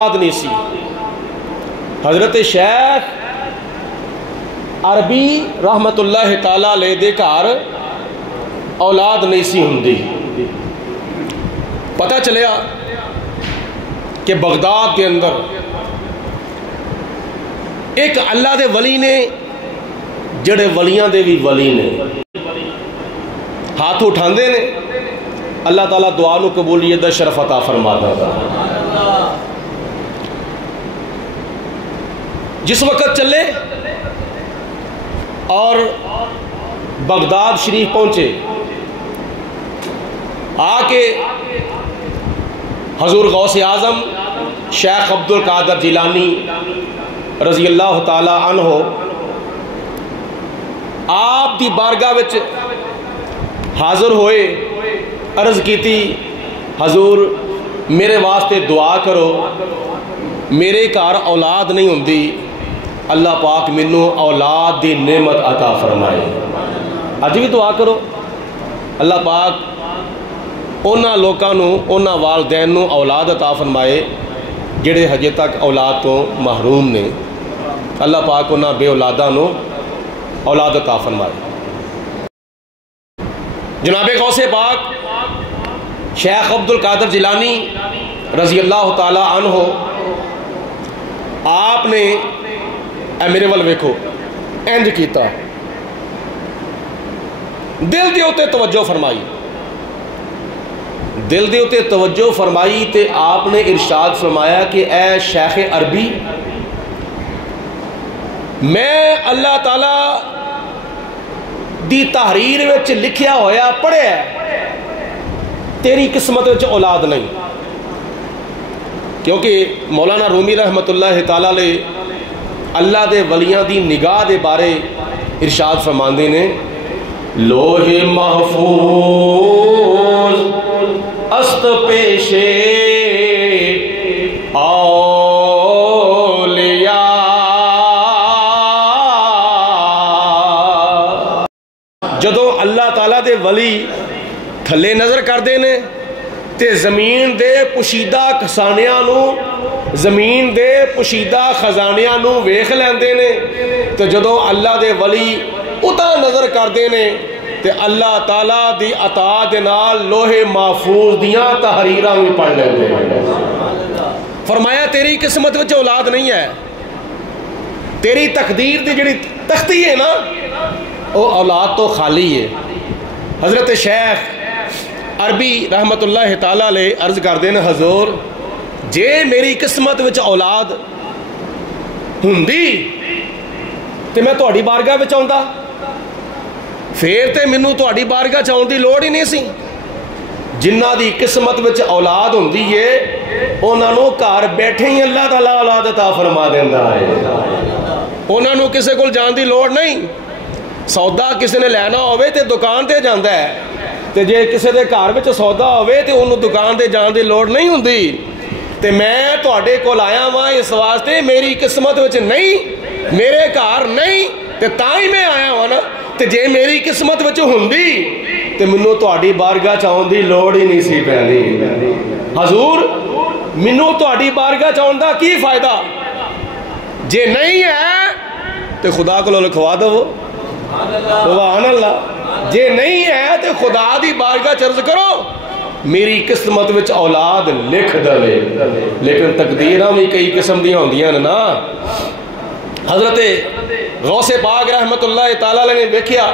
نہیں سی حضرت شیخ عربی رحمت اللہ تعالی علیہ دے گھر اولاد نہیں سی ہوندی۔ پتہ چلیا کہ بغداد کے اندر ایک اللہ دے ولی نے جڑے ولیاں دے بھی ولی نے ہاتھ اٹھاندے نے، اللہ تعالیٰ دعا نو قبولیت دا شرف عطا فرماتا تھا۔ جس وقت چلے اور بغداد شریف پہنچے، آ کے حضور غوث اعظم شیخ عبد القادر جیلانی رضی اللہ تعالی عنہ آپ دی بارگاہ وچ حاضر ہوئے، عرض کیتی حضور میرے واسطے دعا کرو، میرے گھر اولاد نہیں ہوندی، اللہ پاک مینوں اولاد دی نعمت عطا فرمائے۔ اج بھی دعا کرو اللہ پاک اونا لوکاں نو، اونا والدین نو اولاد عطا فرمائے جڑے ہجے تک اولاد تو محروم نے، اللہ پاک اونا بے اولاداں نو اولاد عطا فرمائے۔ جناب غوث پاک شیخ عبد القادر جیلانی رضی اللہ تعالی عنہ آپ نے اے میرے ول ویکھو انج کیتا، دل دے اتے توجہ فرمائی، دل دے اتے توجہ فرمائی تے آپ نے ارشاد فرمایا کہ اے شیخ عربی، میں اللہ تعالی دی تحریر وچ لکھیا ہویا پڑھیا تیری قسمت وچ اولاد نہیں، کیونکہ مولانا رومی رحمت اللہ تعالی علیہ اللہ دے ولیاں دی نگاہ دے بارے ارشاد فرماندے نے، لوح محفوظ است پیشے اولیاء، جدوں اللہ تعالیٰ دے ولی تھلے نظر کردے نے تے زمین دے پوشیدہ خزانیاں نو، زمین دے پوشیدہ خزانیاں نو ویکھ لیندے نے، تے جدوں اللہ دے ولی اتا نظر کردے نے تے اللہ تعالیٰ دی عطا دے نال لوح محفوظ دیاں تحریراں بھی پڑھ لیندے نے۔ فرمایا تیری قسمت وچ اولاد نہیں ہے، تیری تقدیر دی جڑی تختی ہے نا وہ اولاد تو خالی ہے۔ حضرت شیخ عربی رحمت اللہ تعالیٰ علیہ عرض کر دین، حضور جے میری قسمت وچ اولاد ہوندی تے میں تہاڈی بارگاہ وچ آوندا، پھر تے مینوں تہاڈی بارگاہ چ آਉਣ دی لوڑ ہی نہیں سی۔ جنہاں دی قسمت وچ اولاد ہوندی ہے انہاں نوں گھر بیٹھے ہی اللہ تعالیٰ اولاد عطا فرما دیندا ہے، انہاں نوں کسے کول جان دی لوڑ نہیں۔ سودا کسی نے لینا ہوئے تے دکان تے جاندا ہے، تے جے کسی دے گھر وچ سودا ہوئے تے انہوں دکان تے جان دی لوڑ نہیں ہوندی۔ تے میں تواڈے کول آیا ہاں اس واسطے میری قسمت وچ نہیں، میرے گھر نہیں تے تاں ہی میں آیا ہاں نا، تے جے میری قسمت وچ ہوندی تے مینوں تواڈی بارگاہ چ آਉਣ دی لوڑ ہی نہیں سی پیندی۔ حضور مینوں تواڈی بارگاہ چ آਉਣ دا کی فائدہ؟ جے نہیں ہے تے خدا کولوں لکھوا دو، سبحان اللہ، جے نہیں ہے تے خدا دی بارگاہ چرز کرو میری قسمت وچ اولاد لکھ دوے۔ لیکن تقدیراں بھی کئی قسم دیاں ہوندیاں نے نا۔ حضرت غوث پاک رحمت اللہ تعالیٰ نے دیکھیا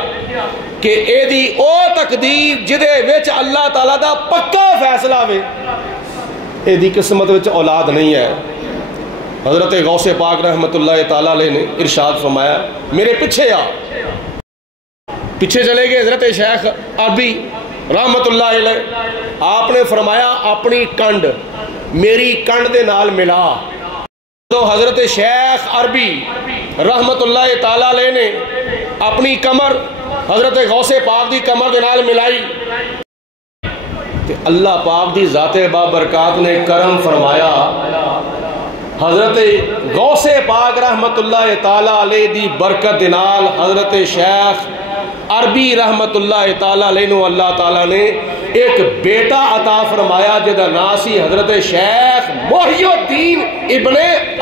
کہ اے دی او تقدیر جدے وچ اللہ تعالیٰ دا پکا فیصلہ ہوئے، اے دی قسمت وچ اولاد نہیں ہے۔ حضرت غوث پاک رحمت اللہ تعالیٰ نے ارشاد فرمایا میرے پیچھے آ، پیچھے چلے گئے حضرت شیخ عربی رحمت اللہ علیہ، آپ نے فرمایا اپنی کنڈ میری کنڈ دے نال ملا۔ تو حضرت شیخ عربی رحمت اللہ تعالیٰ علیہ نے اپنی کمر حضرت غوث پاک دی کمر دے نال ملائی، تے اللہ پاک دی ذات بابرکات نے کرم فرمایا، حضرت غوث پاک رحمت اللہ تعالیٰ علیہ دی برکت دے نال حضرت شیخ عربی رحمت اللہ تعالیٰ علیہ نو اللہ تعالیٰ نے ایک بیٹا عطا فرمایا جدا نام سی حضرت شیخ محی الدین ابن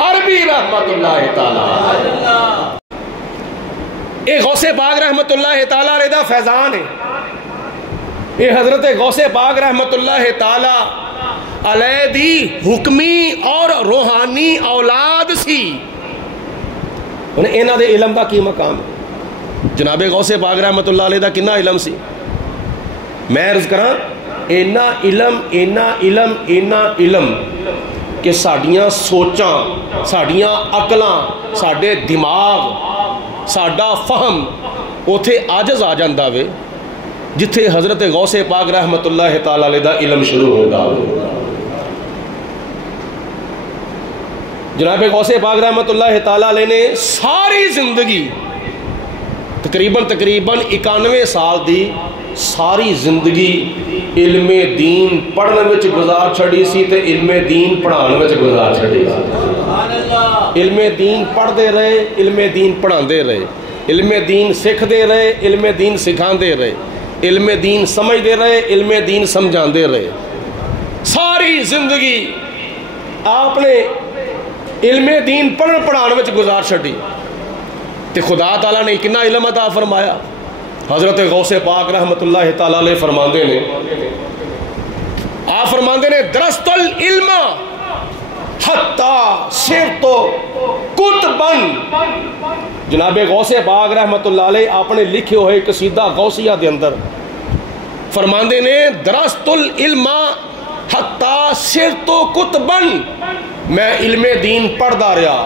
عربی رحمت اللہ تعالی. اے غوث پاک رحمت اللہ تعالی علیہ دا فیضان ہے. اے حضرت غوث پاک رحمت اللہ تعالی علیہ دی حکمی اور روحانی اولاد سی. انہاں دے علم دا کی مقام ہے؟ جناب غوث پاک رحمت اللہ علیہ دا کنا علم سی؟ میں عرض کراں اینا علم کہ ساڈیاں سوچاں، ساڈیاں عقلاں، ساڈے دماغ، ساڈا فہم اوتھے عاجز آ جاندا وے جتھے حضرت غوث پاک رحمت اللہ تعالی علیہ دا علم شروع ہوندا وے. جناب غوث پاک رحمت اللہ تعالی علیہ نے ساری زندگی تقریباً 91 سال دی ساری زندگی علم دین پڑھنے وچ گزار چھڑی سی تے علم دین پڑھان وچ گزار چھڑی سی. علم دین پڑھ دے رہے، علم دین پڑھان دے رہے، علم دین سکھ دے رہے، علم دین سکھان دے رہے، علم دین سمجھ دے رہے، علم دین سمجھان دے رہے. ساری زندگی آپ نے علم دین پڑھن پڑھان وچ گزار چھڑی تے خدا تعالیٰ نے کتنا علم عطا فرمایا. حضرت غوث پاک رحمت اللہ تعالیٰ علیہ فرماندے نے، آپ فرماندے نے درست العلم حتی صرت کتبن. جناب غوث پاک رحمت اللہ علیہ آپ نے لکھے ہوئے قصیدہ غوثیہ دے اندر فرماندے نے درست العلم حتی صرت کتبن. میں علم دین پڑھدا رہا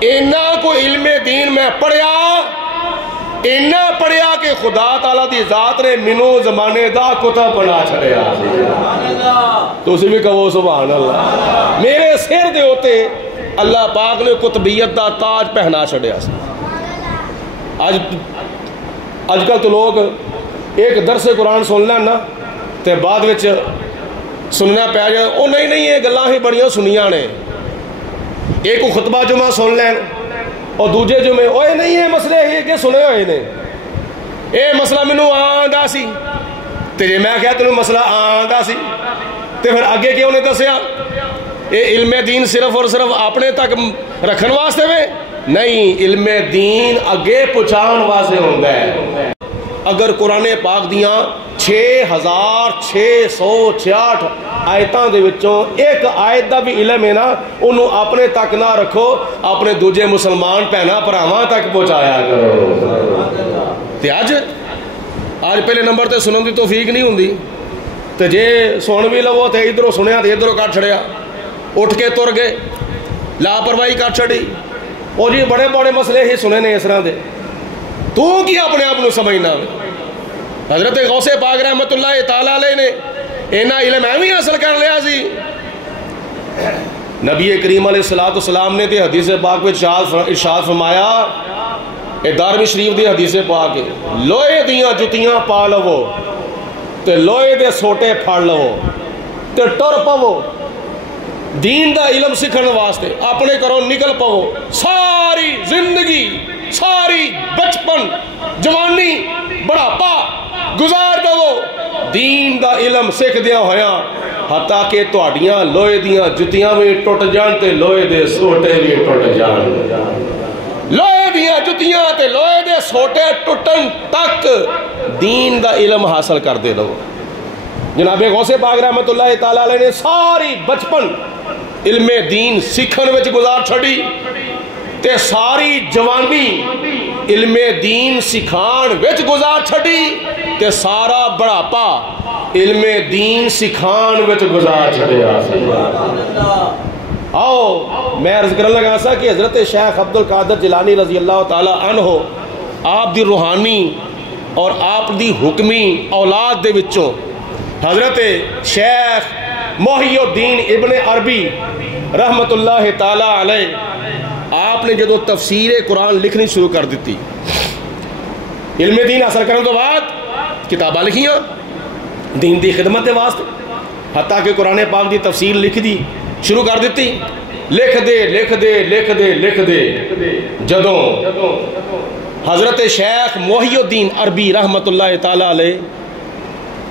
اینا کو علم دین میں پڑھیا کہ خدا تعالیٰ دی ذات نے منو زمانے دا کتب بنا چھڑیا. تو اسی بھی کہو سبحان اللہ. میرے سر دے ہوتے اللہ پاک نے کتبیت دا تاج پہنا چھڑیا. آج کل تو لوگ ایک درس قرآن سن لین نا تے بعد وچ سننا پہ جائے او نہیں یہ گلاں ہی بڑیاں سنیاں نے. ایک خطبہ جمعہ سن لین اور دوجے جمعے اوے نہیں یہ مسئلے ہی کہ سنے ہوئے نے اے مسئلہ مینوں آندا سی تے جے میں کہیا تینوں مسئلہ آندا سی تے پھر اگے کیوں نہیں دسیا؟ اے علم دین صرف اور صرف اپنے تک رکھن واسطے وے نہیں، علم دین اگے پہنچان واسطے ہوندا ہے. اگر قرآن پاک دیاں 6666 آیتاں دے وچوں ایک آیت دا بھی علم ہے نا انہوں اپنے تک نہ رکھو، اپنے دوجے مسلمان پہنا پراواں تک پہنچایا کرو. تے آج پہلے نمبر تے سنن دی توفیق نہیں ہوندی تے جے سن بھی لو تے ادھروں سنیا تے ادھروں کٹ چھڑیا، اٹھ کے تر گئے، لاپرواہی کر چھڑی. او جی بڑے بڑے مسئلے ہی سنے نے اس طرح دے، تو کی اپنے آپ کو سمجھنا. حضرت غوث پاک رحمت اللہ تعالی علیہ نے اینا علم ایویں حاصل کر لیا سی. نبی کریم علیہ السلام نے تے حدیث پاک میں ارشاد فرمایا، اے دارمی شریف دی حدیث پاک ہے، لوہے دیاں جتیاں پا لو تے لوہے دے سوٹے پھڑ لو تے ٹر پو دین دا علم سکھن واسطے اپنے کرو نکل پو. ساری زندگی، ساری بچپن، جوانی، بڑھاپا گزار دو دین دا علم سکھ دیا ہویا حتیٰ کہ تہاڈیاں لوہے دیاں جتیاں بھی ٹوٹ جان تے لوہے دے سوٹے بھی ٹوٹ جان. لوہے دیاں جتیاں تے لوہے دے سوٹے ٹوٹن تک دین دا علم حاصل کر دے لو. جناب غوث پاک رحمت اللہ تعالی علیہ نے ساری بچپن علم دین سکھن وچ گزار چھڑی تے ساری جوانی علم دین سکھان وچ گزار چھڑی تے سارا بڑھاپا علم دین سکھان وچ گزار چھڑیا. آؤ میں عرض کرنے لگا سا کہ حضرت شیخ عبد القادر جیلانی رضی اللہ تعالی عنہ آپ دی روحانی اور آپ دی حکمی اولاد دے وچوں حضرت شیخ محی الدین ابن عربی رحمت اللہ تعالی علیہ آپ نے جدو تفسیر قرآن لکھنی شروع کر دیتی، علم دین حاصل کرنے تو بعد کتاباں لکھیاں دین دی خدمت دے واسطے، حتیٰ کہ قرآن پاک دی تفسیر لکھ دی شروع کر دیتی. لکھ دے جدوں حضرت شیخ محی الدین عربی رحمت اللہ تعالی علیہ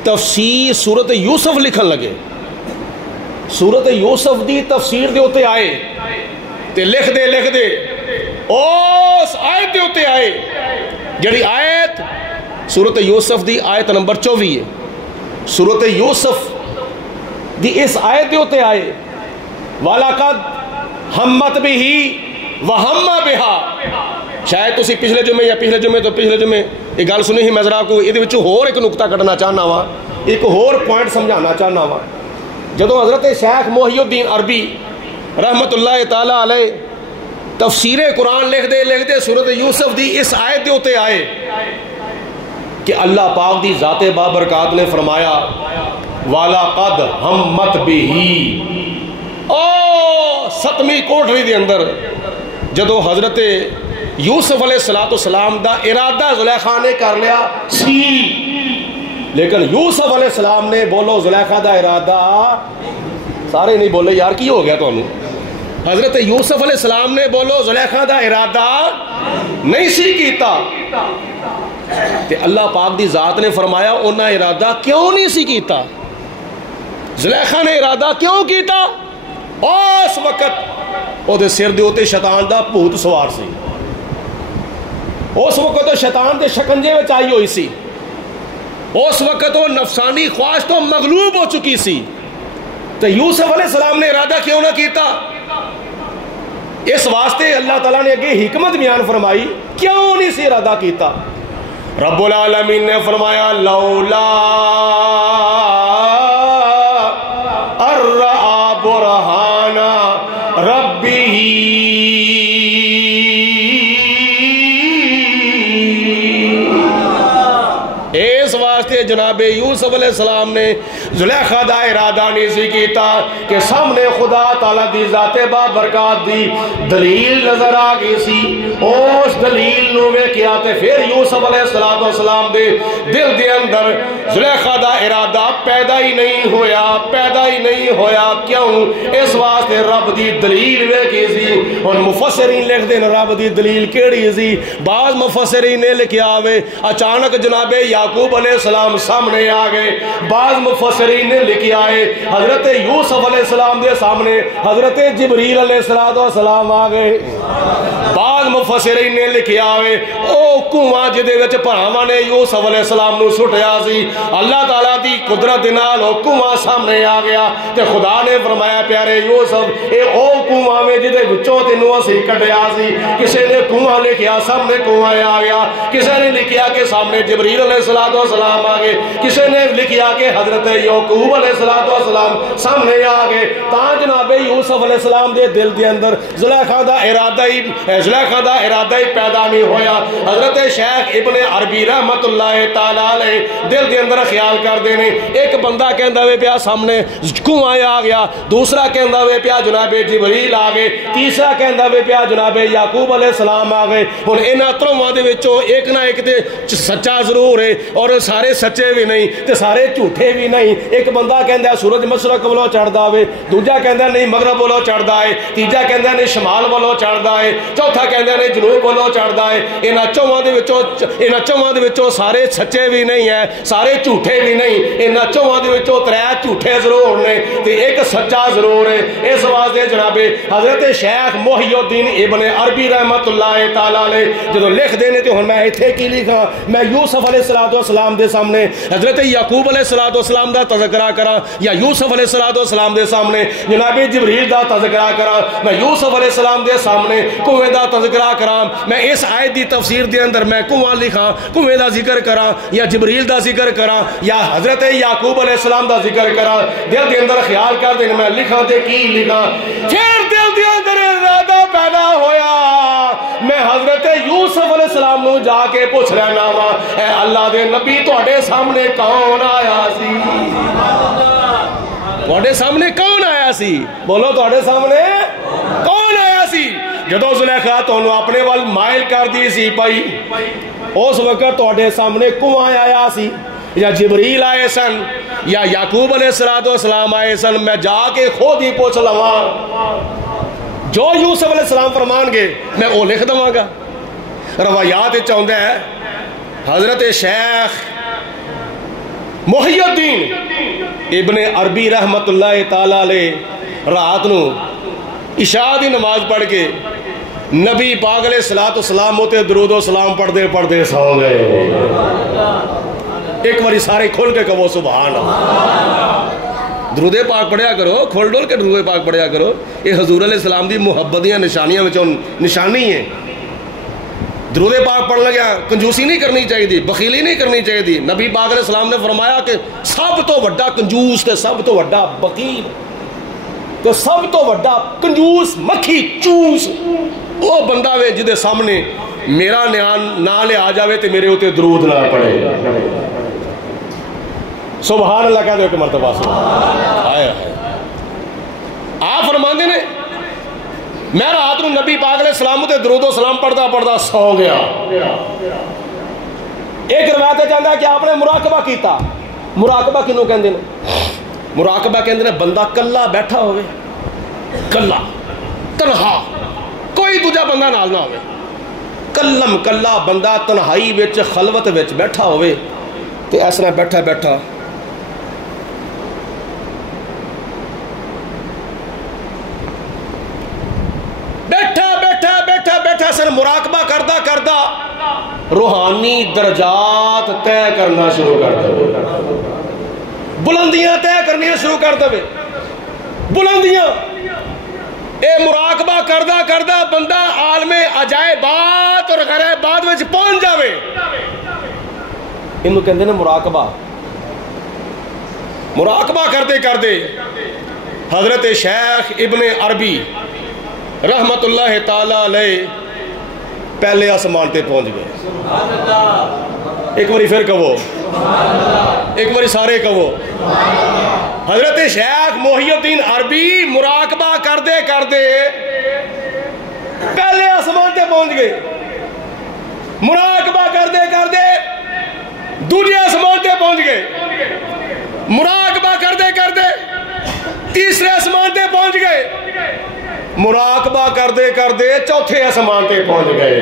تفسیر سورت یوسف لکھن لگے. سورت یوسف دی تفسیر دے ہوتے آئے تے لکھ دے اس آیت دے ہوتے آئے جڑی آیت سورت یوسف دی آیت نمبر 24 ہے. سورت یوسف دی اس آیت دے ہوتے آئے وَلَقَدْ ہمت بِهِ وَهَمَّ بِهَا. شاید تسی پچھلے جمعے یہ گل سنی ہی میں ذرا کو یہ ہور ایک نقطہ کٹنا چاہنا وا, ایک ہور پوائنٹ سمجھانا چاہنا وا. جدو حضرت شیخ محی الدین عربی رحمت اللہ تعالی علیہ تفسیر قرآن لکھ دے سورت یوسف دی اس آیت دے ہوتے آئے کہ اللہ پاک دی ذات بابرکات نے فرمایا وَلَقَدْ ہمت بِهِ. او ستمی کوٹری دے اندر جدو حضرت یوسف علیہ السلام دا ارادہ زلیخا نے کر لیا سی, لیکن یوسف علیہ السلام نے بولو زلیخا دا ارادہ سارے نہیں بولے یار کی ہو گیا تو حضرت یوسف علیہ السلام نے بولو زلیخا دا ارادہ نہیں سی کیتا. تے اللہ پاک دی ذات نے فرمایا انہاں ارادہ کیوں نہیں سی کیتا, زلیخا نے ارادہ کیوں کیتا؟ اس وقت او دے سر دے اوتے شیطان دا بھوت سوار سی, اس وقت تو شیطان دے شکنجے میں آئی ہوئی سی, اس وقت تو نفسانی خواہش تو مغلوب ہو چکی سی. تو یوسف علیہ السلام نے ارادہ کیوں نہ کیتا؟ اس واسطے اللہ تعالیٰ نے اگے حکمت بیان فرمائی کیوں نہیں سی ارادہ کیتا. رب العالمین نے فرمایا لولا ارآ برہان ربہ, اس واسطے جناب یوسف علیہ السلام نے زلیخا دا ارادہ نہیں سی کیتا کہ سامنے خدا تعالیٰ دی ذات بابرکات دی دلیل نظر آ گئی سی. اس دلیل نو ویکھیا تے پھر یوسف علیہ السلام دے دل دے اندر زلیخا دا ارادہ پیدا ہی نہیں ہویا. کیوں؟ اس واسطے رب دی دلیل ویکھی سی. ہن مفسرین لکھ دے رب دی دلیل کیڑی سی؟ بعض مفسرین نے لکھیا ہوئے اچانک جناب یعقوب علیہ السلام سامنے آ گئے. بعض مفسرین نے لکھیا ہے حضرت یوسف علیہ السلام دے سامنے حضرت جبریل علیہ السلام آ گئے. بعض مفسرین نے لکھیا ہوئے او کنواں جدے وچ بھراواں نے یوسف علیہ السلام نو سٹیا سی, اللہ تعالیٰ دی قدرت دے نال او کنواں سامنے آ گیا تے خدا نے فرمایا پیارے یوسف اے او کنواں میں جدے وچوں تینوں اسی کڈیا سی. کسے نے کنواں لکھیا سامنے کنواں آ گیا, کسے نے لکھیا کہ سامنے جبریل علیہ السلام آ گئے, کسے نے لکھیا کہ حضرت یعقوب علیہ السلام سامنے آ گئے. تاں جناب یوسف علیہ السلام دے دل دے اندر زلیخا دا ارادہ ہی پیدا نہیں ہویا. حضرت شیخ ابن عربی رحمت اللہ تعالی علیہ دل دے اندر خیال کر دے نے ایک بندہ کہندا وے پیا سامنے کنواں آ گیا, دوسرا کہندا وے پیا جناب جبریل آ گئے, تیسرا کہندا وے پیا جناب یعقوب علیہ السلام آ گئے. ہن انہاں ترواں دے وچوں ایک نہ ایک تے سچا ضرور ہے اور سارے سچے بھی نہیں تے سارے جھوٹے بھی نہیں. ایک بندہ کہندا ہے سورج مشرق والوں چڑھدا وے, دوجا کہندا نہیں مغرب والوں چڑھدا ہے, تیجا کہندا نہیں شمال والوں چڑھدا ہے, چوتھا کہندا نہیں جنوب والوں چڑھدا ہے. انہاں چوہاں دے وچوں سارے سچے بھی نہیں ہیں, سارے جھوٹے بھی نہیں. انہاں چوہاں دے وچوں ترے جھوٹے ضرور نے تے ایک سچا ضرور ہے. اس واسطے جناب حضرت شیخ محی الدین ابن عربی رحمت اللہ تعالی علیہ جدوں لکھ دے نے تے ہن میں ایتھے کی لکھاں, میں یوسف علیہ السلام دے سامنے حضرت یعقوب علیہ السلام دا تذکرہ کراں یا یوسف علیہ السلام دے سامنے جناب جبریل دا تذکرہ کراں, میں یوسف علیہ السلام دے سامنے کنویں دا تذکرہ کراں, میں اس آیت دی تفسیر دے اندر میں کنواں لکھاں کنویں دا ذکر کراں یا جبریل دا ذکر کراں یا حضرت یعقوب علیہ السلام دا ذکر کراں. دل دے اندر خیال کر دے میں لکھاں تے کی لکھاں. پھر دل دے اندر ارادہ پیدا ہویا میں حضرت یوسف علیہ السلام نو جا کے پوچھ لینا وا اے اللہ دے نبی تواڈے سامنے کون آیا سی؟ تواڈے سامنے کون آیا سی؟ بولو تواڈے سامنے کون آیا سی؟ جدو زلیخا تانوں اپنے وال مائل کر دی سی پئی اس وقت تواڈے سامنے کنواں آیا سی یا جبریل آئے سن یا یعقوب علیہ السلام آئے سن. میں جا کے خود ہی پوچھ لواں جو یوسف علیہ السلام فرمان گے میں وہ لکھ دواں گا. روایات آتا ہے حضرت شیخ محی الدین ابن عربی رحمت اللہ تعالی علیہ رات نو عشاء دی نماز پڑھ کے نبی پاک علیہ الصلوۃ والسلام ہوتے درود و سلام پڑھتے پڑھتے سو گئے. ایک باری سارے کھول کے کہو سبحان اللہ. درود پاک پڑھیا کرو, کھول ڈول کے درود پاک پڑھیا کرو. یہ حضور علیہ السلام دی محبت دیاں نشانیاں وچوں نشانی ہے. درود پاک پڑھ لگیا کنجوسی نہیں کرنی چاہیے, بخیلی نہیں کرنی چاہیے. نبی پاک علیہ السلام نے فرمایا کہ سب تو وڈا کنجوس تے سب تو وڈا بخیل تے سب تو وڈا کنجوس مکھی چوس وہ بندہ وے جدے سامنے میرا نہ لیا جاوے تے میرے ہوتے درود نہ پڑے. سبحان اللہ کہہ دو ایک مرتبہ سبحان. آپ فرماندے نے میں رات نو نبی پاک علیہ السلام تے درود و سلام پڑھتا پڑھتا سو گیا. ایک روایت چاہتا ہے کہ آپ نے مراقبہ کیتا. مراقبہ کنوں کہندے نے؟ مراقبہ کہندے نے بندہ کلا بیٹھا ہوئے, کلا تنہا, کوئی دوجا بندہ نال نہ ہوئے, کلم کلا بندہ تنہائی وچ خلوت وچ بیٹھا ہوئے تے اس طرح بیٹھا بیٹھا سن مراقبہ کردا کردا روحانی درجات طے کرنا شروع کر دے, بلندیاں طے کرنی شروع کر دے, بلندیاں. اے مراقبہ کردا کردا بندہ عالم عجائبات اور غیبات وچ پہنچ جاوے. انہوں کہندے نے مراقبہ. مراقبہ کرتے کرتے حضرت شیخ ابن عربی رحمت اللہ تعالی علیہ پہلے آسمان تے پہنچ گئے. ایک باری پھر کہو, ایک باری سارے کہو. حضرت شیخ محی الدین عربی مراقبہ کرتے کرتے پہلے آسمان تے پہنچ گئے. مراقبہ کرتے کرتے دوسرے آسمان تے پہنچ گئے. مراقبہ کرتے کرتے تیسرے آسمان تے پہنچ گئے. مراقبہ کرتے کرتے چوتھے آسمان تے پہنچ گئے.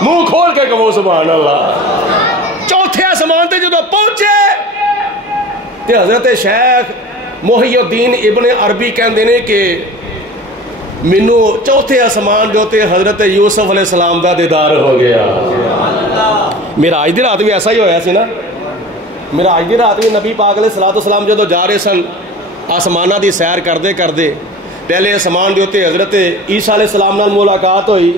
منہ کھول کے کہو سبحان اللہ. چوتھے آسمان تے جدو پہنچے تے حضرت شیخ محی الدین ابن عربی کہندے نے کہ مینوں چوتھے آسمان دے اوتے حضرت یوسف علیہ السلام دا دیدار ہو گیا. میرا آج دی رات بھی ایسا ہی ہویا سی نا. میرا آج دی رات بھی نبی پاک علیہ السلام جدو جا رہے سن آسمانہ دی سیر کردے کردے پہلے آسمان دے ہوتے حضرت عیسیٰ علیہ السلام نال ملاقات ہوئی,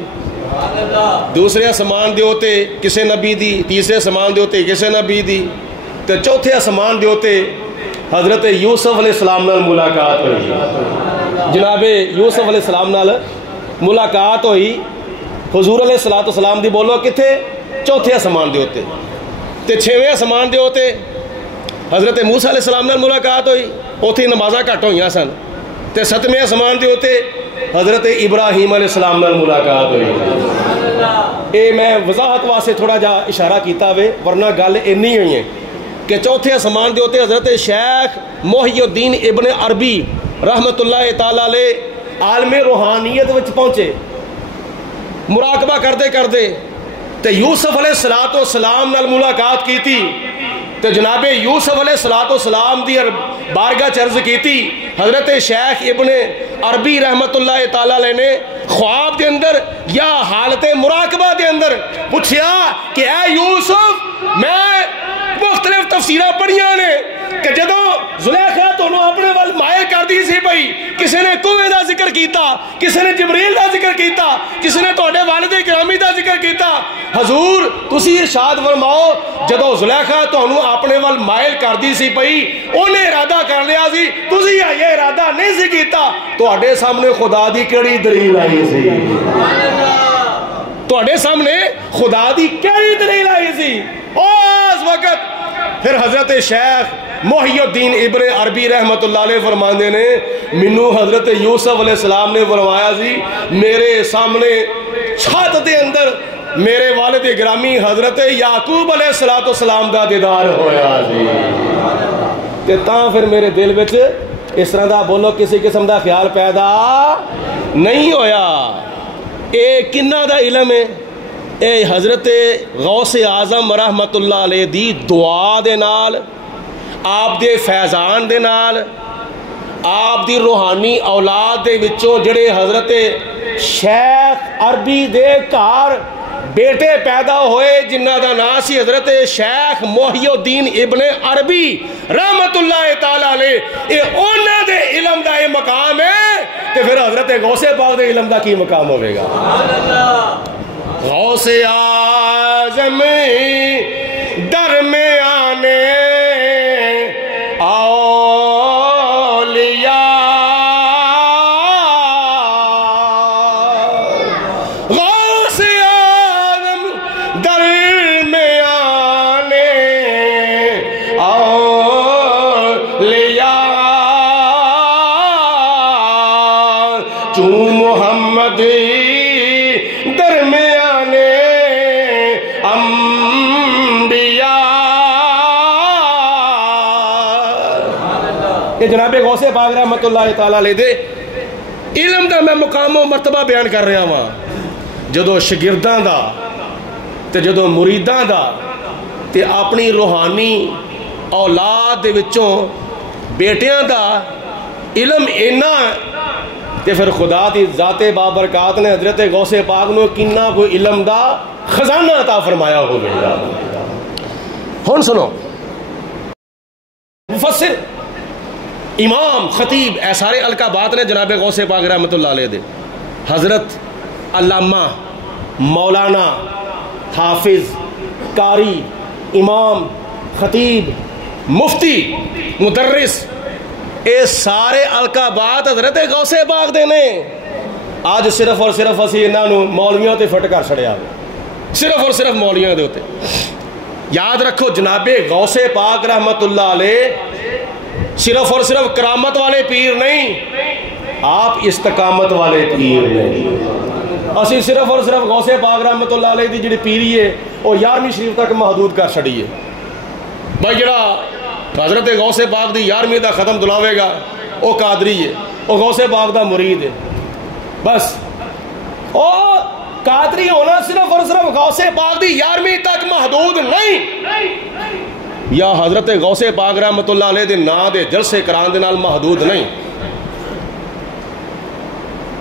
دوسرے آسمان دے ہوتے کسے نبی دی, تیسرے آسمان دے ہوتے کسے نبی دی, تو چوتھے آسمان دے ہوتے حضرت یوسف علیہ السلام نال ملاقات ہوئی. جناب یوسف علیہ السلام نال ملاقات ہوئی. حضور علیہ السلام دی بولو کتھے؟ چوتھے آسمان دے ہوتے. تے چھویں آسمان دے ہوتے حضرت موسیٰ علیہ السلام نال ملاقات ہوئی, اوتھے نمازاں گھٹ ہوئیاں سن. تے ستویں آسمان دے ہوتے حضرت ابراہیم علیہ السلام نال ملاقات ہوئی. اے میں وضاحت واسطے تھوڑا جا اشارہ کیتا ہوئے, ورنہ گل اینی ہوئی ہے کہ چوتھے آسمان دے ہوتے حضرت شیخ محی الدین ابن عربی رحمت اللہ تعالی علیہ عالم روحانیت وچ پہنچے. مراقبہ کرتے کرتے تے یوسف علیہ السلام نال ملاقات کیتی. تے جناب یوسف علیہ السلام دی بارگاہ چرز کیتی. حضرت شیخ ابن عربی رحمت اللہ تعالی علیہ نے خواب دے اندر یا حالت مراقبہ دے اندر پوچھیا کہ اے یوسف, میں مختلف تفسیریں پڑھیاں نے کہ جدو زلیخا تانوں اپنے وال مائل کر دی سی پئی, کسی نے کنویں دا ذکر کیتا, کسی نے جبریل دا ذکر کیتا, کسی نے تواڈے والد گرامی دا ذکر کیتا. حضور تسی ارشاد فرماؤ جدو زلیخا تانوں اپنے وال مائل کر دی سی پئی اونے ارادہ کر لیا سی, تسی یہ ارادہ نہیں سی کیتا, تواڈے سامنے خدا دی کیڑی دلیل آئی سی؟ تواڈے سامنے خدا دی کیڑی دلیل آئی سی؟ اس وقت پھر حضرت شیخ محی الدین ابن عربی رحمت اللہ علیہ فرماندے نے منو حضرت یوسف علیہ السلام نے فرمایا سی میرے سامنے چھت دے اندر میرے والد گرامی حضرت یعقوب علیہ السلام دا دیدار ہویا سی. تے تاں پھر میرے دل وچ اس طرح دا بولو کسی قسم دا خیال پیدا نہیں ہویا. اے کنہ دا علم ہے؟ اے حضرت غوث اعظم رحمت اللہ علیہ دی دعا دے نال، آپ دے فیضان دے نال، آپ دی روحانی اولاد دے وچوں جڑے حضرت شیخ عربی دے گھر بیٹے پیدا ہوئے جنہ دا نام سی حضرت شیخ محی الدین ابن عربی رحمت اللہ تعالی علیہ، اے انہاں دے علم دا اے مقام ہے، تے پھر حضرت غوث پاک دے علم دا کی مقام ہوئے گا؟ غوث اعظم درمیانے محمد درمیانے انبیاء، یہ جناب غوث پاک رحمت اللہ تعالی علیہ دے علم دا میں مقام و مرتبہ بیان کر رہا ہوں، جدو شاگرداں دا تے جدو مریداں دا تے اپنی روحانی اولاد دے وچوں بیٹیاں دا علم اینا، تے پھر خدا دی ذات بابرکات نے حضرت غوث پاک نو کنہ کوئی علم دا خزانہ عطا فرمایا ہو گیا۔ ہن سنو، مفسر امام خطیب اے سارے القابات نے جناب غوث پاک رحمت اللہ علیہ دے، حضرت علامہ مولانا حافظ قاری امام خطیب مفتی مدرس، اے سارے القابات حضرت غوث پاک دے نے۔ آج صرف اور صرف اسی انہاں نو مولویاں تے فٹ کر چھڑیا، صرف اور صرف مولویاں دے ہوتے۔ یاد رکھو جناب غوث پاک رحمت اللہ علیہ صرف اور صرف کرامت والے پیر نہیں، آپ استقامت والے پیر نہیں۔ اسی صرف اور صرف غوث پاک رحمت اللہ علیہ دی جڑی پیری ہے وہ 11ویں شریف تک محدود کر چھڑی ہے۔ بھائی جڑا حضرت غوث پاک دی 11ویں دا ختم دلاوے گا وہ قادری ہے، وہ غوث پاک دا مرید ہے، بس او قادری ہونا صرف اور صرف غوث پاک دی 11ویں تک محدود نہیں، یا حضرت غوث پاک رحمت اللہ علیہ دے نا دے جلسے کران دے نال محدود نہیں۔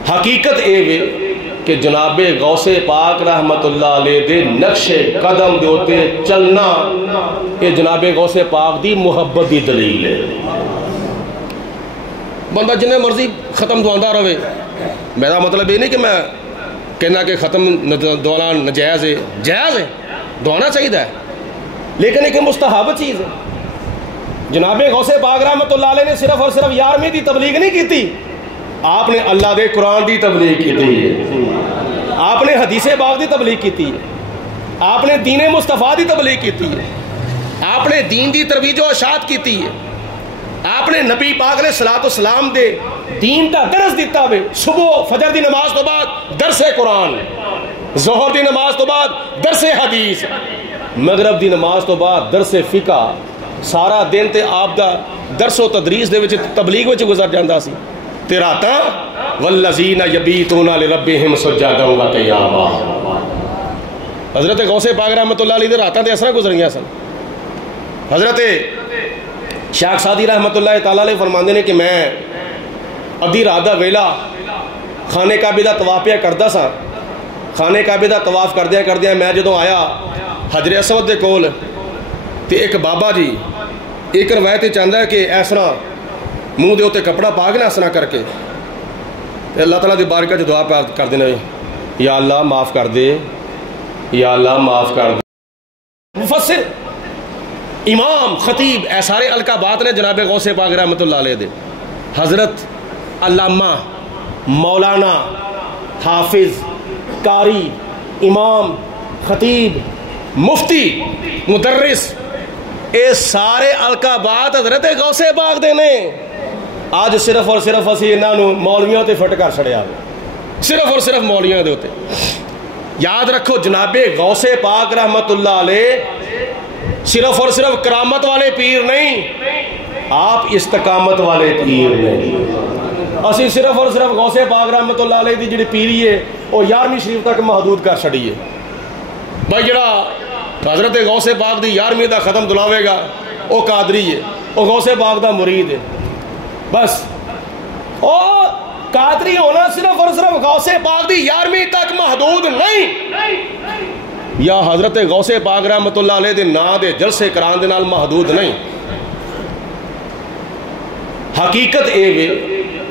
حقیقت اے وے کہ جناب غوث پاک رحمت اللہ علیہ دے نقش قدم دے ہوتے چلنا، یہ جناب غوث پاک دی محبت دی دلیل ہے۔ بندہ جنہیں مرضی ختم دعاندہ رہے، میرا مطلب یہ نہیں کہ میں کہنا کہ ختم دعانا نجائز ہے، جائز ہے، دعانا چاہیے ہے، لیکن ایک مستحب چیز ہے۔ جناب غوث پاک رحمت اللہ علیہ نے صرف اور صرف 11ویں دی تبلیغ نہیں کی تھی، آپ نے اللہ دے قرآن دی تبلیغ کی تھی، آپ نے حدیث پاک دی تبلیغ کی تھی، آپ نے دین مصطفیٰ دی تبلیغ کی تھی، آپ نے دین دی ترویج و اشاعت کی تھی، آپ نے نبی پاک علیہ الصلوۃ والسلام دے دین دا درس دیتا ہوئے، صبح فجر دی نماز تو بعد درس قرآن، ظہر دی نماز تو بعد درس حدیث، مغرب دی نماز تو بعد درس فقہ، سارا دن تے آپ دا درس و تدریس دے وچ تبلیغ وچ گزر جاندا سی۔ تے راتاں والذین یبیتون لربہم سجدا و قیاما، حضرت غوث پاک رحمت اللہ علیہ دے راتاں تے اسرا گزریاں سن۔ حضرت شیخ سعدی رحمت اللہ تعالی علیہ فرماندے نے کہ میں ادھی رات دا ویلا خانہ کعبے دا طواف پیا کردا سا، خانہ کعبے دا طواف کردیاں کردیاں میں جدوں آیا حجر اسود دے کول تے ایک بابا جی، ایک روایت چاہتا ہے کہ اس طرح منہ دے ہوتے کپڑا پا کے نا اس طرح کر کے اللہ تعالیٰ دی بارگاہ وچ دعا کر دینا، یا اللہ معاف کر دے، یا اللہ معاف کر دے۔ مفسر امام خطیب اے سارے القابات نے جناب غوث پاک رحمت اللہ علیہ دے، حضرت علامہ مولانا حافظ قاری امام خطیب مفتی مدرس، اے سارے القابات حضرت غوث پاک دے نے۔ آج صرف اور صرف اسی انہاں نو مولویاں تے فٹ کر چھڑیا، صرف اور صرف مولویاں دے ہوتے۔ یاد رکھو جناب غوث پاک رحمت اللہ علیہ صرف اور صرف کرامت والے پیر نہیں، آپ استقامت والے پیر نہیں۔ اسی صرف اور صرف غوث پاک رحمت اللہ علیہ دی جڑی پیری ہے وہ 11ویں شریف تک محدود کر چھڑی ہے، بھائی جڑا حضرت غوث پاک دی 11ویں دا ختم دلاوے گا وہ قادری ہے، وہ غوث پاک دا مرید ہے. بس او قادری ہونا صرف اور صرف غوث پاک دی 11ویں تک محدود نہیں، یا حضرت غوث پاک رحمت اللہ علیہ دے نام دے جلسے کران دے نال محدود نہیں. حقیقت اے وے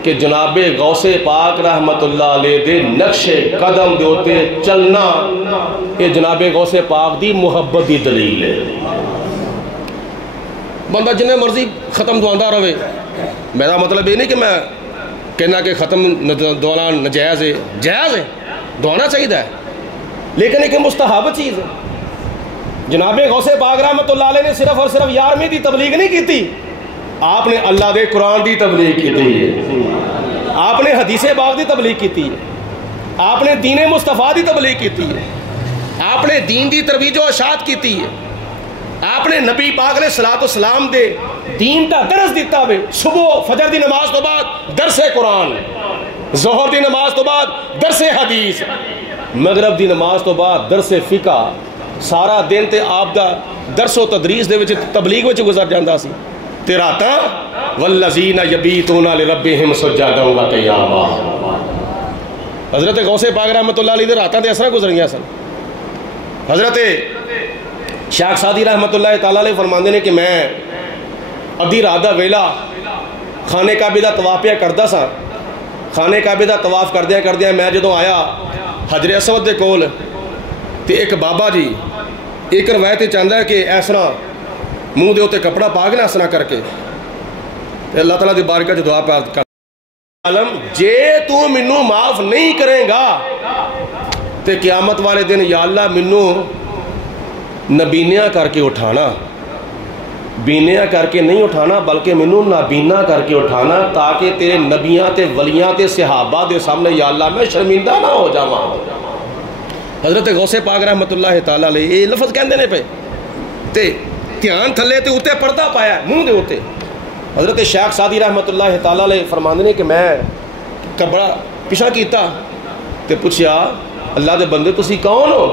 کہ جناب غوث پاک رحمت اللہ علیہ دے نقش قدم دے ہوتے چلنا یہ جناب غوث پاک دی محبت دی دلیل ہے. بندہ جنہیں مرضی ختم دعاندہ رہے، میرا مطلب یہ نہیں کہ میں کہنا کہ ختم دعانا نجائز ہے، جائز ہے، دعانا چاہیے ہے، لیکن ایک مستحب چیز ہے. جناب غوث پاک رحمت اللہ علیہ نے صرف اور صرف 11ویں دی تبلیغ نہیں کی تھی، آپ نے اللہ دے قرآن دی تبلیغ کی تھی، آپ نے حدیث پاک دی تبلیغ کی تھی، آپ نے دین مصطفیٰ دی تبلیغ کی تھی، آپ نے دین دی ترویج و اشاعت کی تھی، آپ نے نبی پاک علیہ الصلوۃ والسلام دے دین دا درس دیتا ہوئے. صبح فجر دی نماز تو بعد درس قرآن، ظہر دی نماز تو بعد درس حدیث، مغرب دی نماز تو بعد درس فقہ. سارا دن تے آپ دا درس و تدریس دے وچ تبلیغ وچ گزر جاندا سی. تے راتاں والذین یبیتون لربہم سجدا و قیاما. حضرت غوث پاک رحمت اللہ علیہ دے راتاں تے اسرا گزریاں سن. حضرت شیخ سعدی رحمت اللہ تعالیٰ علیہ فرماندے نے کہ میں ادھی رات دا ویلا خانے کعبے دا طواف پیا کردا سا. خانے کعبے دا طواف کردیاں میں جدوں آیا حجر اسود دے کول تے ایک بابا جی ایک روایت چاہتا ہے کہ اس طرح منہ دے اوتے کپڑا پا کے نا اس طرح کر کے اللہ تعالیٰ دی بارگاہ وچ دعا پیا کر عالم جے تو منوں معاف نہیں کرے گا تے قیامت والے دن یا اللہ منوں نبینیاں کر کے اٹھانا. بینیاں کر کے نہیں اٹھانا بلکہ منوں نابینا کر کے اٹھانا تاکہ تیرے نبیاں تے ولیاں تے صحابہ دے سامنے یا اللہ میں شرمندہ نہ ہو جاواں. حضرت غوث پاک رحمت اللہ تعالیٰ علیہ یہ لفظ کہندے نے پے تے دھیان تھلے تے اوتے پردہ پایا منہ دے اوتے. حضرت شیخ سعدی رحمت اللہ تعالیٰ علیہ فرماندے نے کہ میں کپڑا پیچھا کیتا تے پوچھیا اللہ دے بندے تسی کون ہو؟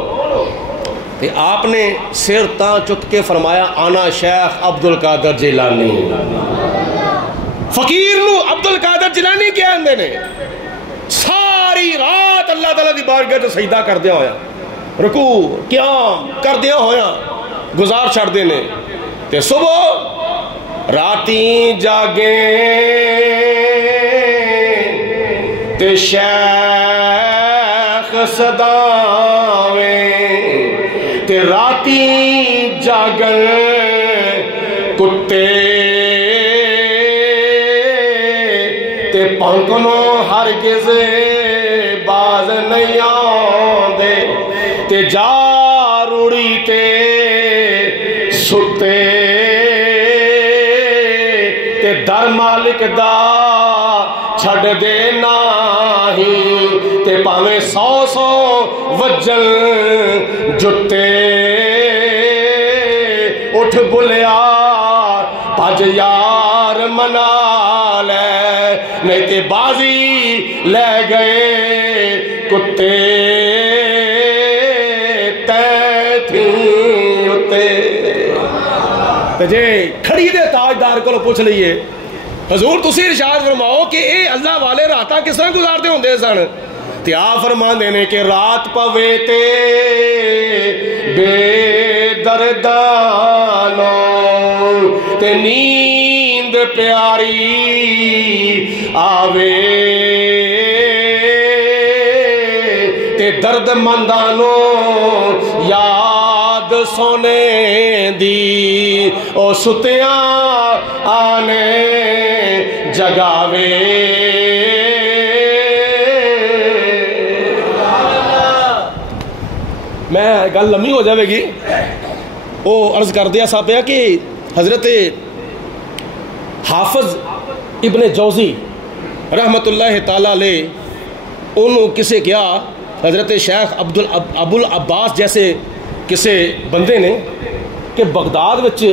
تے آپ نے سر تاں چک کے فرمایا آنا شیخ عبد القادر جیلانی. فقیر نو عبد القادر جیلانی کیا اندے نے ساری رات اللہ تعالیٰ دی بارگاہ تے سجدہ کردیا ہویا رکوع قیام کردیا ہویا گزار چھڑ دینے تے صبح راتیں جاگیں تے شیخ صداویں تے راتیں جاگن کتے تے پنکنوں ہرگز باز نہیں آندے تے جا روڑی تے ستے تے در مالک دا چھڑ دے ناہی تے پاویں 100 وجل جتے اٹھ بلیا بھج یار منا لے نہیں تے بازی لے گئے کتے جے کھڑی دے تاجدار کو پوچھ لئیے حضور تسی ارشاد فرماؤ کہ اے اللہ والے راتاں کس طرح گزارتے ہوندے سن تے آپ فرمان دینے کہ رات پوے تے بے دردانوں تے نیند پیاری آوے تے درد مندانوں یاد سونے دی او ستیاں آنے جگاوے. میں گل لمبی ہو جاوے گی وہ عرض کر دیا سا پیا کہ حضرت حافظ ابن جوزی رحمت اللہ تعالیٰ علیہ انہوں کسے کیا حضرت شیخ ابو العباس جیسے کسے بندے نے کہ بغداد وچ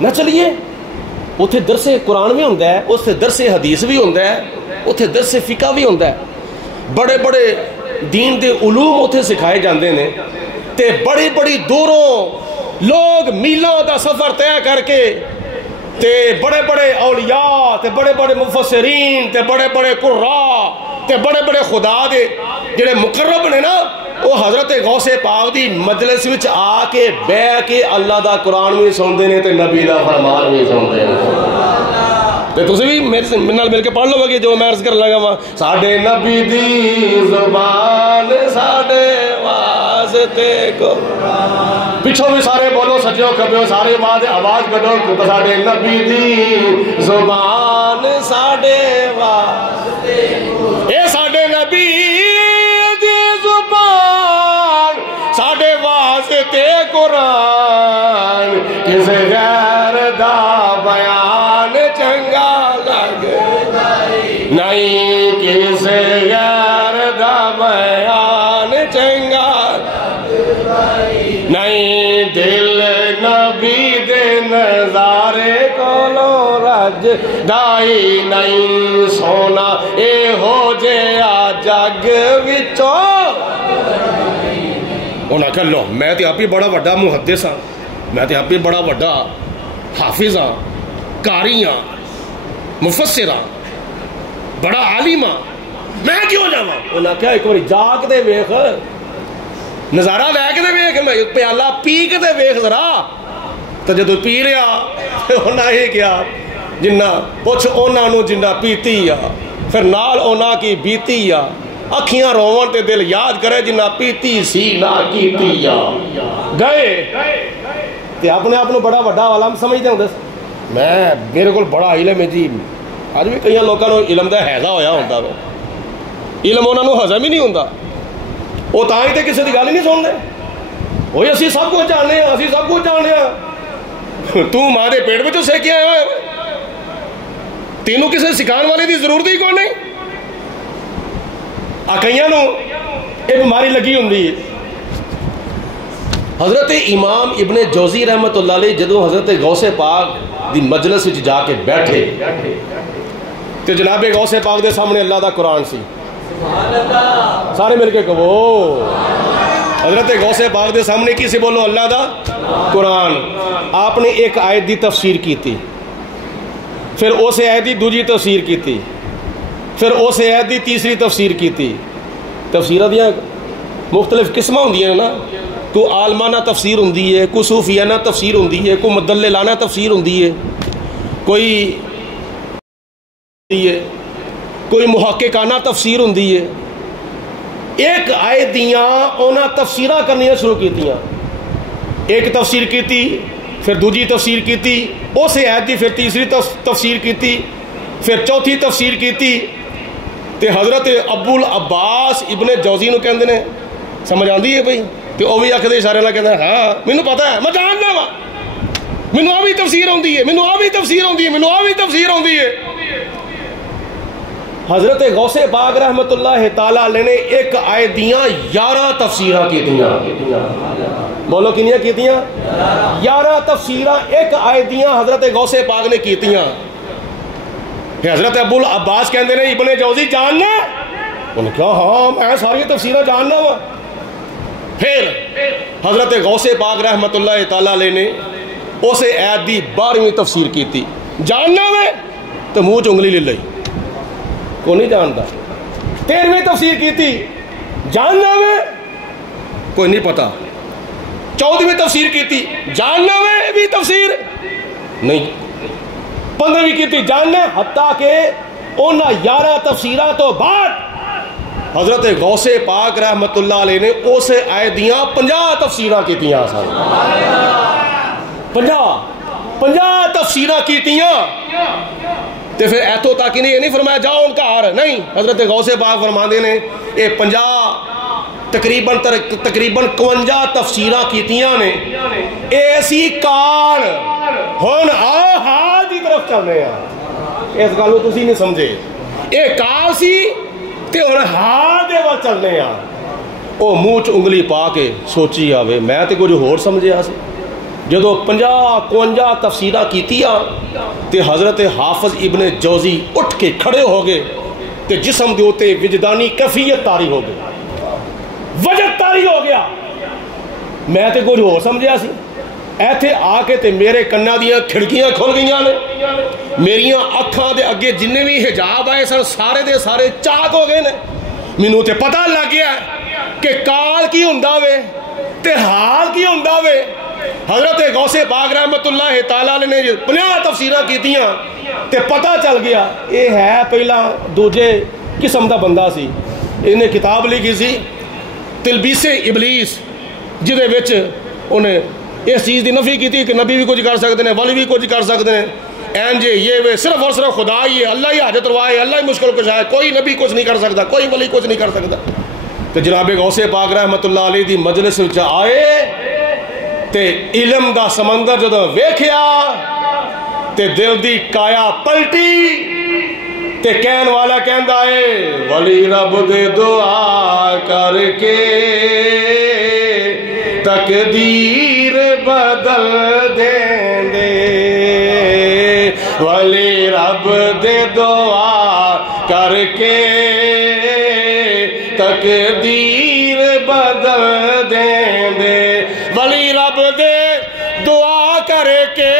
نہ چلیے اتھے درس قرآن بھی ہوندہ ہے اتھے درس حدیث بھی ہوندہ ہے اتھے درس فقہ بھی ہوندہ ہے بڑے بڑے دین دے علوم اتھے سکھائے جاندے نے تے بڑی بڑی دوروں لوگ میلوں دا سفر طے کر کے تے بڑے بڑے اولیاء تے بڑے بڑے مفسرین تے بڑے بڑے قراء تے بڑے بڑے خدا دے جڑے مقرب نے نا وہ حضرت غوث پاک دی مجلس وچ آ کے بہ کے اللہ دا قرآن بھی سنتے ہیں تے نبی دا فرمان بھی سنتے ہیں. تے تسی بھی میرے نال مل کے پڑھ لو گے جو میں عرض کر لگا وا. ساڈے نبی دی زبان ساڈے واسطے قرآن. پچھوں بھی سارے بولو سجیو کبیو سارے آواز کڈو. ساڈے نبی دی زبان ساڈے واسطے اے ساڈے نبی دی زبان ساڈے واسطے قرآن. کسے غیر دا بیان چنگا لگ نہیں کسے غیر دا بیان چنگا نہیں. دل نبی دے نظارے کولو رج دائی نہیں. سونا اے ہو جیا جگ وچوں انہاں کہہ لو میں تے آپ ہی بڑا وڈا محدث ہاں میں تے آپ ہی بڑا وڈا حافظ ہاں قاری ہاں مفسر ہاں بڑا عالم ہاں میں کیوں جاواں. انہاں کہا ایک باری جا کے تے ویکھ نظارہ لے کے تے ویکھ پیالہ پی کے تے ویکھ ذرا. تو جدو پی لیا انہاں ہی کیا جنہ پوچھ انہاں نو جنہ پیتی آ پھر نال انہاں کی بیتی آ اکھیاں روون تے دل یاد کرے جنہ پیتی سی نہ کیتی آ. گئے تے اپنے آپ بڑا وڈا عالم سمجھتے ہوں. میں میرے کو بڑا علم ہے جی. اج بھی کئی لوگوں کو علم دا حیضہ ہویا ہوتا ہے. علم انہوں نے ہضم ہی نہیں ہوتا. وہ تاں ہی تے کسی دی گل ہی نہیں سنتے. وہی اسی سب کچھ جاننے ہیں اسی سب کچھ جاننے ہیں. تو ماں دے پیٹ میں جو سیکھیا ہے تینوں کسی سکھان والے دی ضرورت ہی کون نہیں. کئیاں نو یہ بیماری لگی ہوندی ہے. حضرت امام ابن جوزی رحمت اللہ علیہ جدو حضرت غوث پاک دی مجلس وچ جا کے بیٹھے تو جناب غوث پاک دے سامنے اللہ دا قرآن سی. سارے مل کے کہو حضرت غوث پاک دے سامنے کی سی بولو اللہ دا قرآن. آپ نے ایک آیت دی تفسیر کی تھی پھر اس آیت دی دوجی تفسیر کی تھی پھر اس آیت دی تیسری تفسیر کی تھی. تفسیرہ دیاں مختلف قسمہ ہوندی ہیں نا. کوئی عالمانہ تفسیر ہوندی ہے کوئی صوفیانہ تفسیر ہوندی ہے کوئی مدللانہ تفسیر ہوندی ہے کوئی محققانہ تفسیر ہوندی ہے. ایک آیت دیاں انہاں تفسیرہ کرنیاں شروع کیتیاں. ایک تفسیر کیتی پھر دوجی تفسیر کیتی اس آیت دی پھر تیسری تفسیر کیتی پھر چوتھی تفسیر کیتی. تے حضرت ابو العباس ابن جوزی نو کہندے نے سمجھ آندی ہے بھئی تے او بھی آکھدے اشارے نال کہندا ہاں مینوں پتہ ہے میں جاندا وا مینوں آ بھی تفسیر ہوندی ہے مینوں آ بھی تفسیر ہوندی ہے مینوں آ بھی تفسیر ہوندی ہے. حضرت غوث پاک رحمت اللہ تعالی علیہ نے ایک آیت دیاں 11 تفسیراں کیتیاں. بولو کنیاں کیتیاں 11 تفسیراں ایک آیت دیاں حضرت غوث پاک نے کیتیاں. حضرت ابو العباس کہندے نے ابن جوزی جاننا انہوں نے کہا ہاں میں ساری تفسیریں جاننا وا. پھر حضرت غوث پاک رحمت اللہ تعالی علیہ نے اس آیت دی 12ویں تفسیر کی تھی. جاننا میں تو منہ چنگلی لے لئی کو نہیں جانتا. 13ویں تفسیر کی تھی جاننا میں کوئی نہیں پتا. 14ویں تفسیر کی تھی جاننا میں بھی تفسیر نہیں. 15ویں کی تھی جاننا حتیٰ کہ ان 11 تفسیرہ تو بعد حضرت غوث پاک رحمت اللہ علیہ نے اس آیت دیاں 50 تفسیرہ کی تیاں. 50 تفسیرہ کی تیاں. تے پھر ایتھوں تک ہی نہیں یہ نہیں فرمایا جاؤ ان کا ہار نہیں. حضرت غوث پاک فرماندے نے یہ 50 تقریباً 51 تفسیرہ کیتیاں نے. ایسی کان ہن آ حال دی طرف چل رہے ہیں. اس گل تسی نہیں سمجھے. یہ کان سی تے ہن حال دے ول چل رہے ہیں. او منہ چ انگلی پا کے سوچی آوے میں تے کچھ ہور سمجھیا سی. جدو 50-52 تفسیرہ کیتیاں تے حضرت حافظ ابن جوزی اٹھ کے کھڑے ہو گئے تے جسم دے اوتے وجدانی کیفیت طاری ہو گئی. وجد طاری ہو گیا. میں تے کچھ ہو سمجھیا سی، ایتھے آ کے تے میرے کناں دیاں کھڑکیاں کھل گئیاں نے، میریاں اکھاں دے اگے جننے بھی حجاب آئے سن سارے دے سارے چاک ہو گئے نے۔ مینوں تے پتہ لگ گیا کہ کال کی ہوندا وے تے حال کی ہوندا وے۔ حضرت غوث پاک رحمت اللہ تعالیٰ نے 50 تفسیراں کیتیاں تے پتہ چل گیا یہ ہے پہلا دوجے قسم دا بندہ سی۔ انہیں کتاب لکھی سی تلبیس ابلیس، جدے وچ انہیں اس چیز دی نفی کی تھی کہ نبی بھی کچھ کر سکتے ہیں، ولی بھی کچھ کر سکتے ہیں، این جے یہ وہ صرف اور صرف خدا ہی ہے، اللہ ہی حاجت روا ہے، اللہ ہی مشکل کشا ہے، کوئی نبی کچھ نہیں کر سکتا، کوئی ولی کچھ نہیں کر سکتا۔ تو جناب غوث پاک رحمت اللہ علیہ دی مجلس وچ آئے تے علم دا سمندر جدوں ویکھیا تے دل دی کایا پلٹی تے کہن والا کہندا ہے ولی رب دے دعا کر کے تقدیر بدل دیں دے، ولی رب دے دعا کر کے تقدیر بدل دیں دے، ولی رب دے دعا کر کے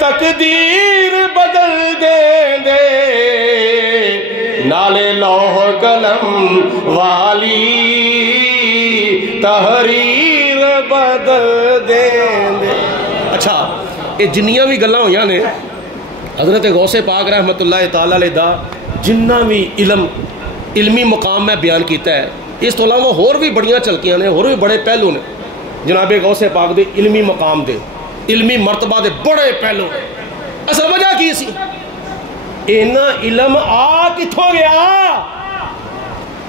تقدیر بدل دیں دے، نالے لوح قلم والی تحریر بدل دیں دے۔ اچھا یہ جنیاں بھی گلاں ہویاں نے حضرت غوث پاک رحمت اللہ تعالیٰ علیہ دا جنہ بھی علمی مقام میں بیان کیتا ہے، اس تو علاوہ اور بھی بڑیاں چلکیاں نے، اور بھی بڑے پہلو نے جناب غوث پاک دے علمی مقام دے، علمی مرتبہ دے بڑے پہلو۔ اصل وجہ کی سی اینا علم آ کتھوں گیا؟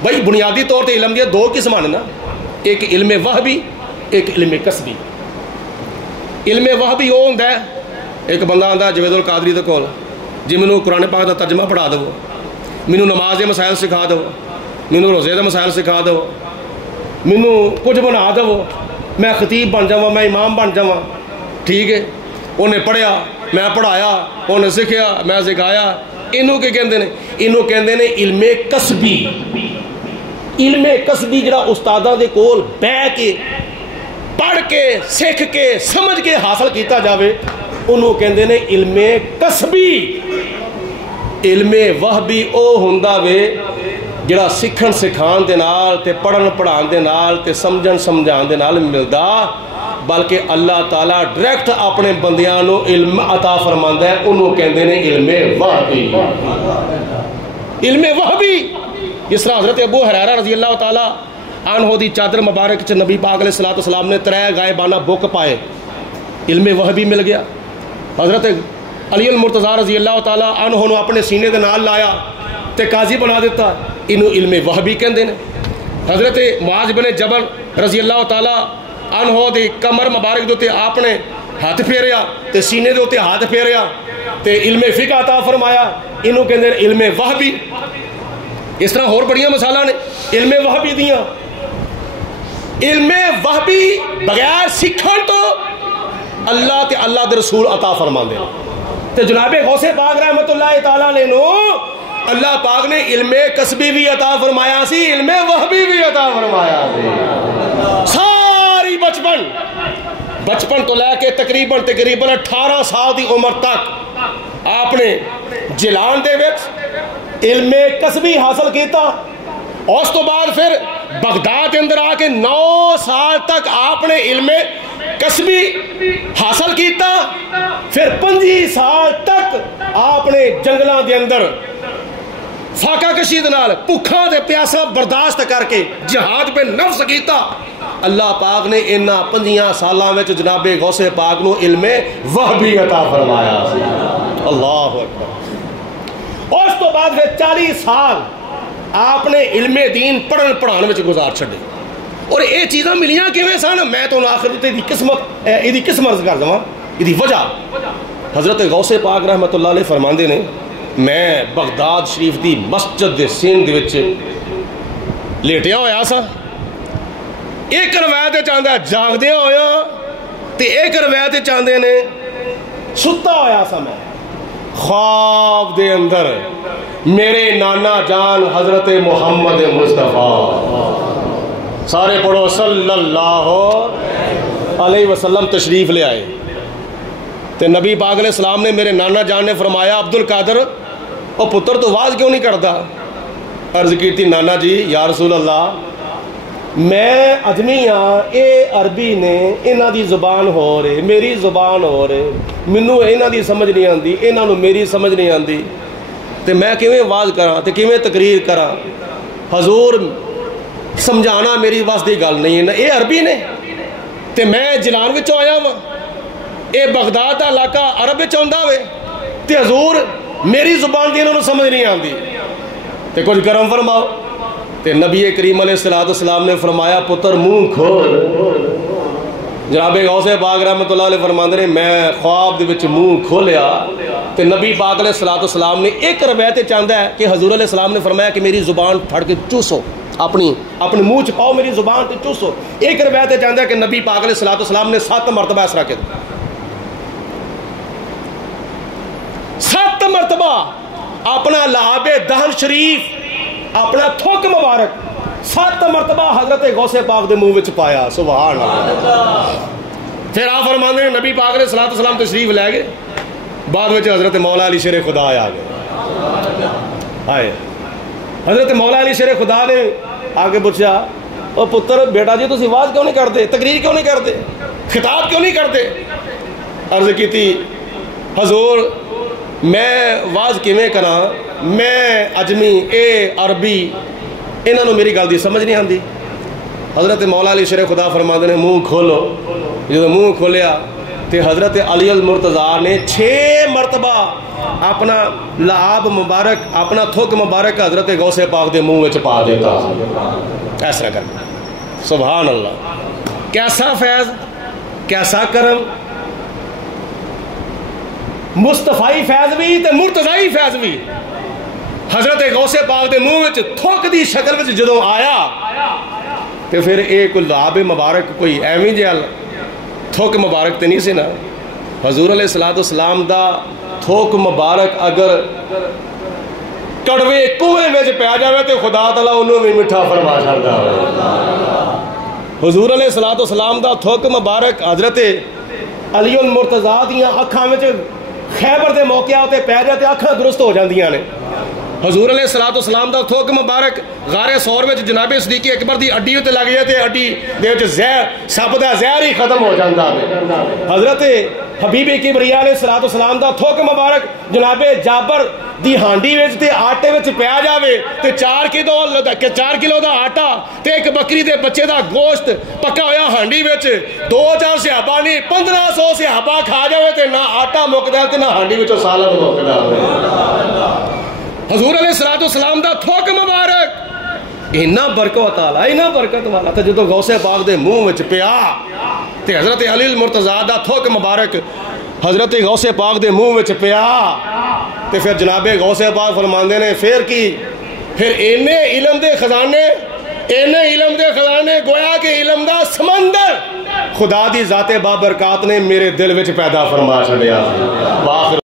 بھائی بنیادی طور تے علم دیا دو قسم ہیں نا، ایک علم وحبی، ایک علم کسبی۔ علم وحبی وہ ہوندا ہے ایک بندہ آندا جوید القادری دے کول جی مینوں قرآن پاک دا ترجمہ پڑھا دو، مینوں نماز دے مسائل سکھا دو، مینوں روزے دے مسائل سکھا دو، مینوں کچھ بنا دو، میں خطیب بن جاواں، میں امام بن جاواں۔ ٹھیک ہے، انہیں پڑھیا، میں پڑھایا، انہیں سکھیا، میں سکھایا۔ انہوں کے کہندے نے؟ انہوں کہندے نے علم کسبی۔ علم کسبی جڑا استاداں دے کول بیٹھ کے پڑھ کے سکھ کے سمجھ کے حاصل کیتا جاوے انہوں کہندے نے علم کسبی۔ علم وحبی او ہوندا وے جڑا سکھن سکھان دے نال تے پڑھن پڑھان دے نال تے سمجھن سمجھان دے نال ملدا، بلکہ اللہ تعالیٰ ڈائریکٹ اپنے بندیاں نو علم عطا فرماندا ہے، انہوں کہندے نے علم وحبی۔ علم وحبی جس طرح حضرت ابو ہریرہ رضی اللہ تعالیٰ عنہ دی چادر مبارک چ نبی پاک علیہ الصلوۃ والسلام نے 3 غائبانہ بک پائے، علم وحبی مل گیا۔ حضرت علی المرتضیٰ رضی اللہ تعالیٰ عنہ نو اپنے سینے دے نال لایا تے قاضی بنا دیتا، انہوں علم وحبی کہندے نے۔ حضرت معاذ بن جبل رضی اللہ تعالیٰ عنہ دی کمر مبارک دے آپ نے ہاتھ پھیریا تے سینے دے ہاتھ پھیریا تے علم فقہ عطا فرمایا، انہوں کہندے نے علم وحبی۔ اس طرح اور بڑیاں مثالاں نے علم وحبی دیاں۔ علم وحبی بغیر سکھن تو اللہ تے اللہ دے رسول عطا فرماندے تے جناب غوث پاک رحمت اللہ تعالیٰ علیہ نو اللہ پاک نے علم کسبی بھی عطا فرمایا سی، علم وحبی بھی عطا فرمایا سی۔ ساری بچپن تو لے کے تقریباً 18 سال دی عمر تک آپ نے جیلان دے وچ علم کسبی حاصل کیتا، اور اس تو بعد پھر بغداد کے اندر آ کے 9 سال تک آپ نے علم کسبی حاصل کیتا، پھر 25 سال تک آپ نے جنگلاں دے اندر فاقہ کشید نال بھوکاں تے پیاساں برداشت کر کے جہاد پہ نفس کیتا۔ اللہ پاک نے انہاں 25 سالاں وچ جناب غوث پاک نو علم وحبی عطا فرمایا۔ اللہ اکبر۔ اور اس تو بعد پھر 40 سال آپ نے علم دین پڑھن پڑھان وچ گزار چھڈے، اور یہ چیزاں ملیاں کیویں سن؟ میں تو آخر دی قسمت کر دواں، یہ وجہ حضرت غوث پاک رحمت اللہ علیہ فرماندے نے میں بغداد شریف دی مسجد دے سندھ وچ لیٹیا ہویا سا، ایک روایت چاہتا جاگدیا ہویا تے ایک روایت چاہتے نے ستا ہویا سا، میں خواب دے اندر میرے نانا جان حضرت محمد مصطفیٰ سارے پڑھو صلی اللہ علیہ وسلم تشریف لے آئے تے نبی پاک علیہ السلام نے میرے نانا جان نے فرمایا عبد القادر او پتر تو واز کیوں نہیں کرتا؟ عرض کی تھی نانا جی یا رسول اللہ میں اجمی ہاں اے عربی نے انہاں دی زبان ہو رہے میری زبان ہو رہے منو انہاں دی سمجھ نہیں آندی انہاں نو میری سمجھ نہیں آندی تے میں کیویں واز کراں تے کیویں تقریر کراں؟ حضور سمجھانا میری وس دی گل نہیں ہے نا اے عربی نے تے میں جلان وچوں آیا ہاں اے بغداد دا علاقہ عرب وچ آندا وے تے حضور میری زبان دی انہاں نو سمجھ نہیں آندی تے کچھ کرم فرماؤ تے نبی کریم علیہ السلام نے فرمایا پتر منہ کھول جناب غوث پاک رحمۃ اللہ علیہ فرماندے نے میں خواب دے وچ منہ کھولیا تے نبی پاک علیہ السلام نے ایک روایت چاہندا ہے کہ حضور علیہ السلام نے فرمایا کہ میری زبان پھڑ کے چوسو اپنے منہ چ پاؤ میری زبان تے چوسو ایک روایت چاہندا ہے کہ نبی پاک علیہ السلام نے 7 مرتبہ اس طرح کیا 7 مرتبہ اپنا لعاب دہن شریف اپنا تھوک مبارک 7 مرتبہ حضرت غوث پاک دے منہ وچ پایا سبحان اللہ پھر آپ فرماندے ہیں نبی پاک علیہ السلام تشریف لے گئے بعد وچ حضرت مولا علی شیر خدا آ گئے آئے حضرت مولا علی شیر خدا نے آگے پوچھا او پتر بیٹا جی تسی واز کیوں نہیں کرتے تقریر کیوں نہیں کرتے خطاب کیوں نہیں کرتے؟ عرض کی تھی حضور میں واز کیویں کراں میں اجمی اے عربی انہاں نو میری گل دی سمجھ نہیں آندی حضرت مولا علی شیر خدا فرماندے نے منہ کھولو جدوں منہ کھولیا تے حضرت علی المرتضیٰ نے 6 مرتبہ اپنا لعاب مبارک اپنا تھوک مبارک حضرت غوث پاک دے منہ وچ پا دیتا ایسا کر سبحان اللہ کیسا فیض کیسا کرم مصطفی فیض بھی تے مرتضائی فیض بھی حضرت غوث پاک دے منہ وچ تھوک دی شکل وچ جدوں آیا تے پھر اے کوئی لعاب مبارک کوئی ایویں جہا تھوک مبارک تے نہیں سی نا حضور علیہ السلام دا تھوک مبارک اگر کڑوے کنویں وچ پیا جاوے تے خدا تعالیٰ انہوں بھی میٹھا فرما چھڑدا ہوئے حضور علیہ السلام دا تھوک مبارک حضرت علی المرتضیٰ دیاں اکھاں وچ خیبر دے موقعہ تے پی جائے تے اکھاں درست ہو جاندیاں نے حضور علیہ السلام دا تھوک مبارک غار ثور وچ جناب صدیق اکبر دی اڈی تے لگ جائے تے اڈی دے وچ زہر سب دا زہر ہی ختم ہو جاندا ہے حضرت حبیب کبریا علیہ السلام دا تھوک مبارک جناب جابر دی ہانڈی وچ تے آٹے وچ پیا جاوے تے 4 کلو دا آٹا تے ایک بکری دے بچے دا گوشت پکا ہویا ہانڈی وچ 2-4 صحابہ نہیں 1500 صحابہ کھا جاوے تے نہ آٹا مکدا تے نہ ہانڈی وچوں سالن مکدا حضور علیہ السلام دا تھوک مبارک اینا برکت والا اینا برکت والا تے جدوں غوث پاک دے منہ وچ پیا تے حضرت علی المرتضیٰ دا تھوک مبارک حضرت غوث پاک دے منہ وچ پیا تے پھر جناب غوث پاک فرماندے نے پھر کی پھر اینے علم دے خزانے گویا کہ علم دا سمندر خدا دی ذات بابرکات نے میرے دل وچ پیدا فرما چھڈیا